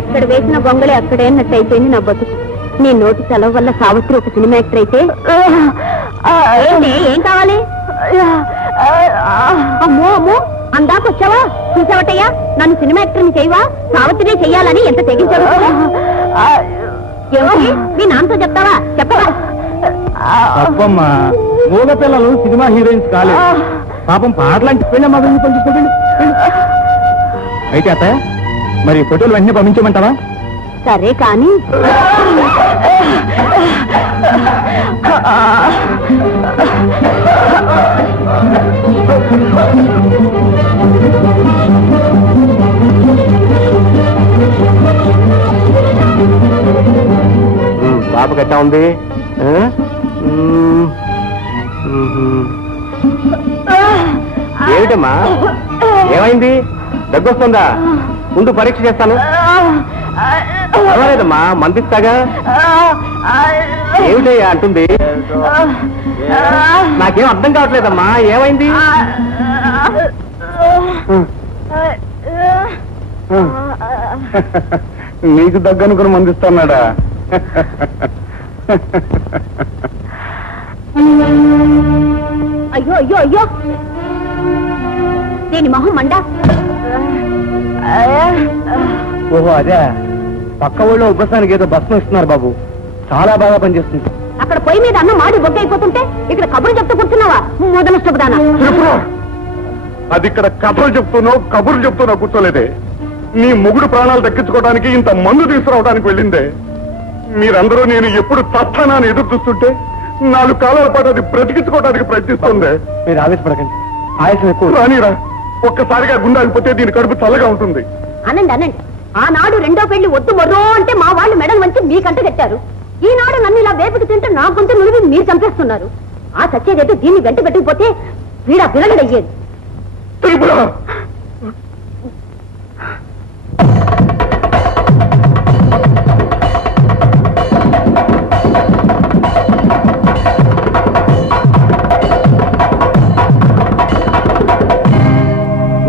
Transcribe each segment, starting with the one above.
ఎక్కడ వేసిన గొంగళి అక్కడే అన్నట్టు అయిపోయింది నా బతుకు. నీ నోటి సెలవు వల్ల సావిత్రి ఒక సినిమా యాక్టర్ అయితే ఏం కావాలి? అమ్మో అమ్మో అందాకొచ్చావా? చూసావటయ్యా, నన్ను సినిమా యాక్టర్ని చేయవా? సావిత్రిని చెయ్యాలని ఎంత తెగించావు? ఏమిటి మీ నాన్నతో చెప్తావా? చెప్పవా? తప్పమ్మా, మూగ పిల్లలు సినిమా హీరోయిన్స్ కాలేదు. పాపం పాటలాంటి పెళ్ళి మా గురించి పంపించుకోండి. అయితే అత్తయ్య, మరి ఫోటోలు వెంటనే పంపించమంటావా? సరే కానీ పాప గట్టా ఉంది. ఏమిటమ్మా, ఏమైంది? దగ్గొస్తుందా? ముందు పరీక్ష చేస్తాను. పర్వాలేదమ్మా, మందిస్తాగా. ఏమిటయ్యా అంటుంది? నాకేం అర్థం కావట్లేదమ్మా, ఏమైంది? నీకు దగ్గనుకుని మందిస్తున్నాడా? అయ్యో అయ్యో అయ్యో, దీని మొహం మండా. ఓహో అదే, పక్క ఊళ్ళో ఉపస్థానికి ఏదో భస్మం ఇస్తున్నారు బాబు, చాలా బాగా పనిచేస్తుంది. అక్కడ పొయ్యి మీద అన్నం మాడి బొగ్గైపోతుంటే ఇక్కడ కబుర్లు చెప్తూ కూర్చున్నావా? మొదలష్టపదానా? అది ఇక్కడ కథలు చెప్తున్నావు, కబుర్లు చెప్తున్నావు కూర్చోలేదే. నీ మొగుడు ప్రాణాలు దక్కించుకోవడానికి ఇంత మందు తీసుకురావడానికి వెళ్ళిందే. మీరందరూ నేను ఎప్పుడు చస్తానా అని ఎదురు చూస్తుంటే 4 కాలాల పాటు అది బ్రతికించుకోవడానికి ప్రయత్నిస్తుంది. మీరు ఆవేశపడకండి, ఆయాసం ఎక్కువ. రానిరా, ఒక్కసారిగా గుండె ఆగిపోతే దీని కడుపు చల్లగా ఉంటుంది. అనండి అనండి. ఆనాడు రెండో పెళ్లి ఒత్తు మొర్రో అంటే మా వాళ్ళు మెడలు వంచి మీకంట కట్టారు. ఈనాడు నన్ను ఇలా వేపుకు తింటే నా గొంతు నులివి మీరు చంపేస్తున్నారు. ఆ సచ్చేదైతే దీన్ని వెంట పెట్టకపోతే వీడా పిల్లగడయ్యేది.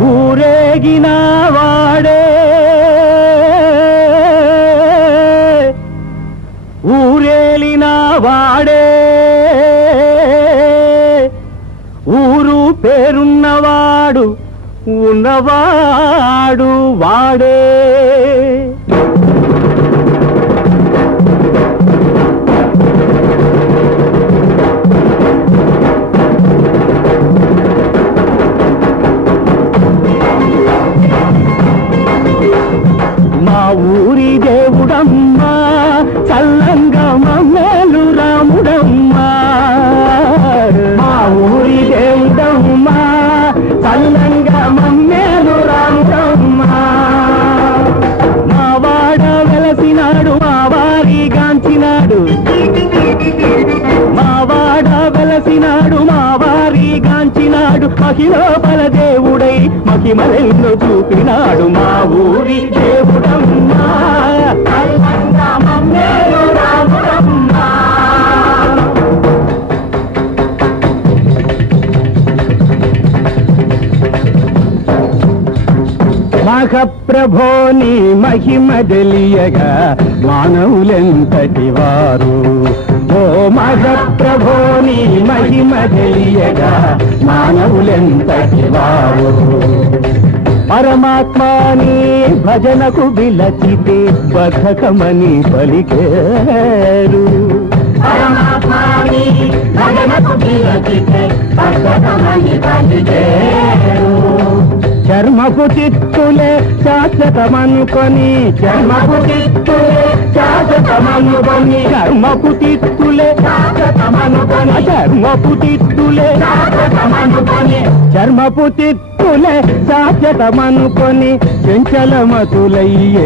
ఊరేగిన వాడే ఊరేలిన వాడే ఊరు పేరున్నవాడు ఉన్నవాడు వాడే. మా ఊరి దేవుడమ్మా, చల్లంగా మమ్మేలు రాముడమ్మా. మా ఊరి దేవుడమ్మా, చల్లంగా మమ్మేలు రాముడమ్మా. మా వాడ వెలసినాడు, మా వారి గాంచినాడు. మా వాడ వెలసినాడు, మా వారి గాంచినాడు. మహిళోపల దేవుడై మహిమలెన్నో చూపినాడు. మా ఊరి దేవుడమ్మా, చల్లంగా మమ్మేలు రాముడమ్మా. మహప్రభో నీ మహిమ తెలియగా మానవులెంతటి వారు. ఓ మహప్రభో నీ మహిమ తెలియగా మానవులెంతటి వారు. పరమాత్మని భజనకు విలచితే బద్ధకమని పలికేరు. పరమాత్మని భజనకు విలచితే బద్ధకమని పలికేరు. చర్మపు చిత్తులే శాశ్వతమనుకొని, చర్మపు చిత్తులే శాశ్వతమనుకొని, చర్మపు చిత్తులే శాశ్వతమనుకొని, చర్మపు చిత్తులే శాశ్వతమనుకొని, చర్మపు చిత్తులే శాశ్వతమనుకొని చంచలమతులయ్యేరు.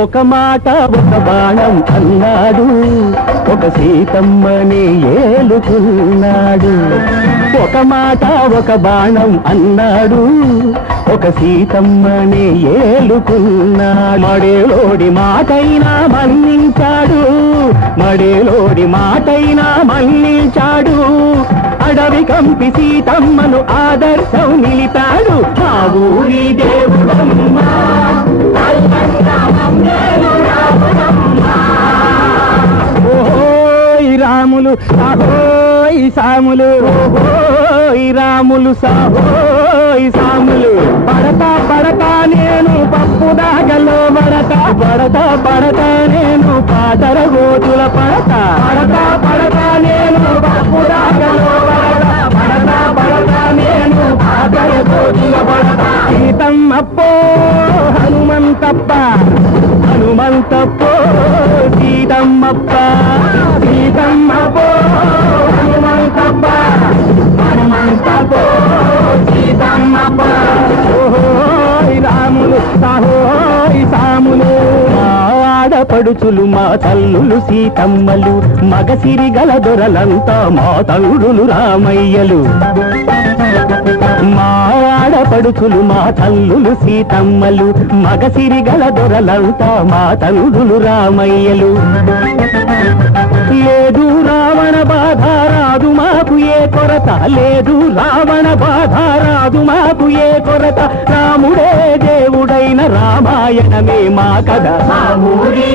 ఒక మాట ఒక బాణం అన్నాడు, ఒక సీతమ్మని ఏలుకున్నాడు. ఒక మాట ఒక బాణం అన్నాడు, ఒక సీతమ్మని ఏలుకున్నాడు. మడేలోడి మాటైనా మన్నించాడు, మడేలోడి మాటైనా మన్నించాడు. అడవి కంపి సీతమ్మను ఆదర్శం నిలిపాడు. ఆ ఊరి దేవుడమ్మా ఓహోయ్ రాములు సాహోయ్ సాములు, ఓహోయ్ రాములు సాహోయ్ సాములు. పడతా పడతా నేను పప్పు దాగలో పడతా, పడతా పడతా నేను పాతర గోతుల పడతా, పడతా పడతా నేను పప్పు దాగలో పడతా, పడతా పడతా నేను పాతర గోతుల పడతా. సీతమ్మప్పో హనుమంతప్ప, హనుమంతప్పో సీతమ్మప్ప, సీతమ్మప్పో హనుమంతప్ప, హనుమంతప్పో సీతమ్మప్ప. ఓహోయ్ రాములు సాహోయ్ సాములు. మా ఆడపడుచులు మా తల్లులు సీతమ్మలు, మగసిరి గల దొరలంతా మా తల్లులు రామయ్యలు. మా ఆడపడుచులు మా తల్లులు సీతమ్మలు, మగసిరి గల దొరలంతా మా తల్లులు రామయ్యలు. లేదు రావణ బాధ రాదు మాకు ఏ కొరత, లేదు రావణ బాధ రాదు మాకు ఏ కొరత. రాముడే దేవుడైన రామాయణమే మా కథ. రాముడి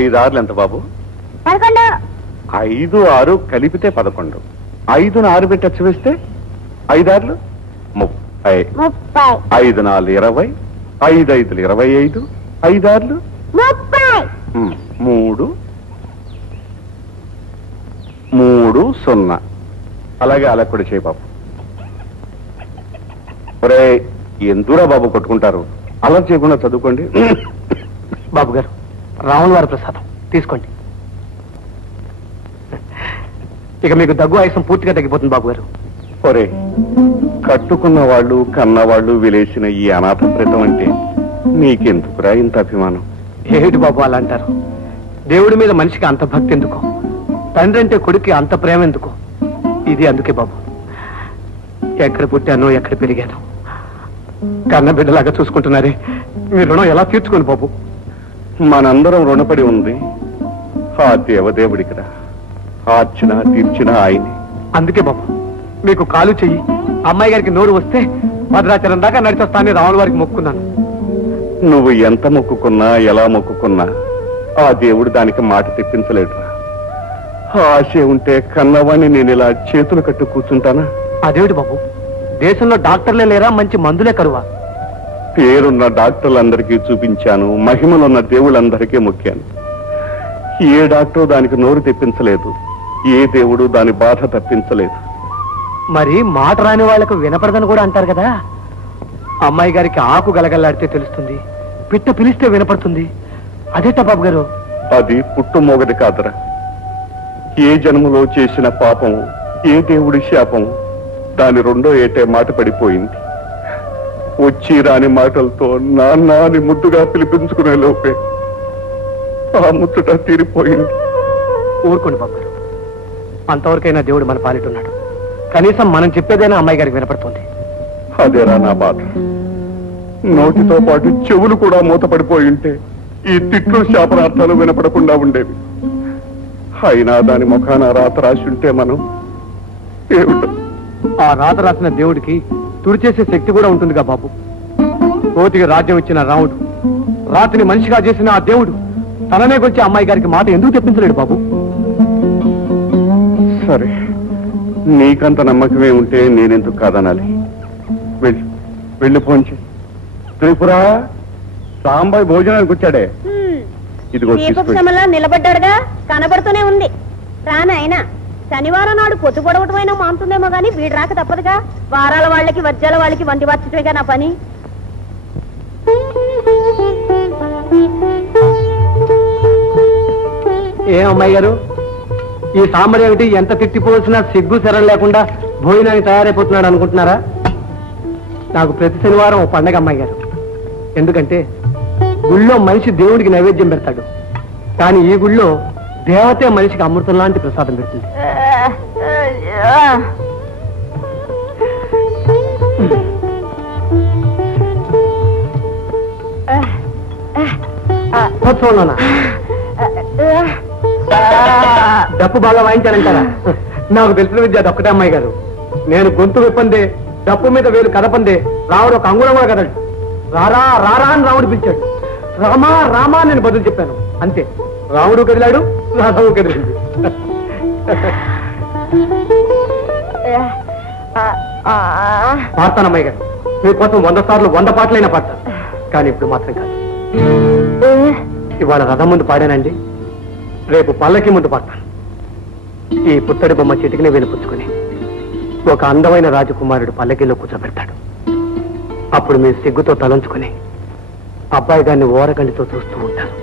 ఐదార్లు ఎంత బాబు? 11. 5, 6 కలిపితే 11. 5ను 6 పెట్టి అచ్చు వేస్తే 5 ఆర్లు 30. 5 4 20, 5 5 25, 5 ఆర్లు 3 3 0. అలాగే అలా కూడా చేయి బాబు. ఒరే ఎందురా బాబు కొట్టుకుంటారు? అలా చేయకుండా చదువుకోండి. బాబు గారు రాముల వారి ప్రసాదం తీసుకోండి. ఇక మీకు దగ్గు ఆయుసం పూర్తిగా తగ్గిపోతుంది బాబు గారు. ఒరే కట్టుకున్న వాళ్ళు కన్నవాళ్ళు విలేసిన ఈ అనాథ ప్రేతం అంటే నీకెందుకురా ఇంత అభిమానం? ఏమిటి బాబు అలా అంటారు? దేవుడి మీద మనిషికి అంత భక్తి ఎందుకో, తండ్రి అంటే కొడుక్కి అంత ప్రేమ ఎందుకో. ఇది అందుకే బాబు, ఎక్కడ పుట్టానో ఎక్కడ పెరిగానో కన్న బిడ్డలాగా చూసుకుంటున్నారే, మీ రుణం ఎలా తీర్చుకోండి బాబు. మనందరం రుణపడి ఉంది ఆ దేవదేవుడికిరా. ఆర్చిన తీర్చిన ఆయనే. అందుకే బాబు మీకు కాలు చెయ్యి అమ్మాయి గారికి నోరు వస్తే భద్రాచలం దాకా నడిచొస్తానని రాముల వారికి మొక్కున్నాను. నువ్వు ఎంత మొక్కుకున్నా ఎలా మొక్కుకున్నా ఆ దేవుడు దానికి మాట తెప్పించలేడురా. ఆశే ఉంటే కన్నవాణ్ణి నేను ఇలా చేతులు కట్టు కూర్చుంటానా? అదేమిటి బాబు, దేశంలో డాక్టర్లే లేరా, మంచి మందులే కరువా? పేరున్న డాక్టర్లందరికీ చూపించాను, మహిమలున్న దేవుళ్ళందరికీ మొక్కాను. ఏ డాక్టర్ దానికి నోరు తెప్పించలేదు, ఏ దేవుడు దాని బాధ తప్పించలేదు. మరి మాట రాని వాళ్లకు వినపడదని కూడా అంటారు కదా. అమ్మాయి గారికి ఆకు గలగల్లాడితే తెలుస్తుంది, పిట్ట పిలిస్తే వినపడుతుంది. అదేట బాబు గారు? అది పుట్టుమోగది కాదురా. ఏ జన్మలో చేసిన పాపం, ఏ దేవుడి శాపం దాని రెండో ఏటే మాట పడిపోయింది. వచ్చి రాని మాటలతో నాన్న అని ముద్దుగా పిలిపించుకునే లోపే ఆ ముచ్చట తీరిపోయింది. ఊరుకోండి బాబు గారు, అంతవరకైనా దేవుడు మన పాలిటున్నాడు. కనీసం మనం చెప్పేదైనా అమ్మాయి గారికి వినపడుతుంది. అదేరా నా బాధ. నోటితో పాటు చెవులు కూడా మూతపడిపోయి ఉంటే ఈ తిట్లు శాపనార్థాలు వినపడకుండా ఉండేవి. అయినా దాని ముఖాన రాత రాసి ఉంటే మనం ఏమిటో. ఆ రాత రాసిన దేవుడికి తుడిచేసే శక్తి కూడా ఉంటుందిగా బాబు. కోతికి రాజ్యం ఇచ్చిన రాముడు, రాతిని మనిషిగా చేసిన ఆ దేవుడు తననే వచ్చి అమ్మాయి గారికి మాట ఎందుకు తెప్పించలేడు బాబు? సరే, నీకంత నమ్మకమే ఉంటే నేనెందుకు కాదనాలి? వెళ్ళి ఫోన్ చేయి. త్రిపుర, సాంబాయి భోజనానికి వచ్చాడే, ఇదిగో నిలబడ్డాడుగా, కనబడుతూనే ఉంది. రానాయనా శనివారం నాడు పొత్తు పొడవటమైనా మానుతుందేమో గానీ వీడు రాక తప్పదుగా. వారాల వాళ్ళకి వజ్రాల వాళ్ళకి వండి వచ్చటమేగా నా పని. ఏ అమ్మాయి గారు, ఈ సాంబర్ ఏమిటి ఎంత తిట్టిపోసినా సిగ్గు శరం లేకుండా భోజనానికి తయారైపోతున్నాడు అనుకుంటున్నారా? నాకు ప్రతి శనివారం పండగ అమ్మాయి గారు. ఎందుకంటే గుళ్ళో మనిషి దేవుడికి నైవేద్యం పెడతాడు, కానీ ఈ గుళ్ళో దేవతే మనిషికి అమృతం లాంటి ప్రసాదం పెడుతుంది. చూడనా డప్పు బాగా వాయించాలంటారా? నాకు తెలిసిన విద్య అదొక్కటే అమ్మాయి గారు. నేను గొంతు విప్పందే, డప్పు మీద వేలు కదపందే రావుడు ఒక అంగుళం కూడా కదడు. రారా రారా అని రాముడు పిలిచాడు. రామా రామా నేను బదులు చెప్పాను, అంతే. రాముడు కదిలాడు, రాధవు కదిలింది. పాడతానమ్మాయి గారు, మీకోసం 100 సార్లు 100 పాటలైనా పాడతాను, కానీ ఇప్పుడు మాత్రం కాదు. ఇవాళ రథం ముందు పాడానండి, రేపు పల్లకి ముందు పాడతాను. ఈ పుత్తడి బొమ్మ చిటికిని వినిపుచ్చుకుని ఒక అందమైన రాజకుమారుడు పల్లకిలో కూర్చోబెడతాడు. అప్పుడు మీ సిగ్గుతో తలంచుకుని అబ్బాయి గారిని ఓరకండితో చూస్తూ ఉంటాను.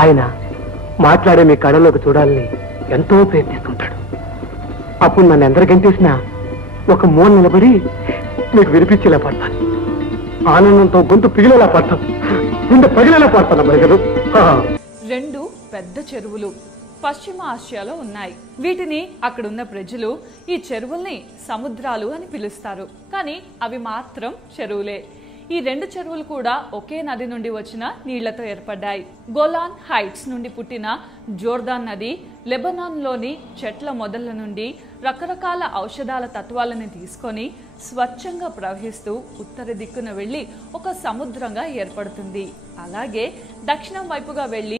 ఆయన మాట్లాడే మీ కళ్ళలోకి చూడాలని ఎంతో ప్రయత్నిస్తుంటాడు. అప్పుడు నన్ను ఎందరికంటేసినా ఒక మూల నిలబడి మీకు వినిపించేలా పడతాను. ఆనందంతో గొంతు పిగిలేలా పడతాను, గుండె పగిలేలా పడతాను అబ్బాయి గారు. 2 పెద్ద చెరువులు పశ్చిమ ఆసియాలో ఉన్నాయి. వీటిని అక్కడున్న ప్రజలు ఈ చెరువుల్ని సముద్రాలు అని పిలుస్తారు, కానీ అవి మాత్రం చెరువులే. ఈ 2 చెరువులు కూడా ఒకే నది నుండి వచ్చిన నీళ్లతో ఏర్పడ్డాయి. గోలాన్ హైట్స్ నుండి పుట్టిన జోర్దాన్ నది లెబనాన్లోని చెట్ల మొదళ్ల నుండి రకరకాల ఔషధాల తత్వాలను తీసుకొని స్వచ్ఛంగా ప్రవహిస్తూ ఉత్తర దిక్కున వెళ్లి ఒక సముద్రంగా ఏర్పడుతుంది. అలాగే దక్షిణం వైపుగా వెళ్లి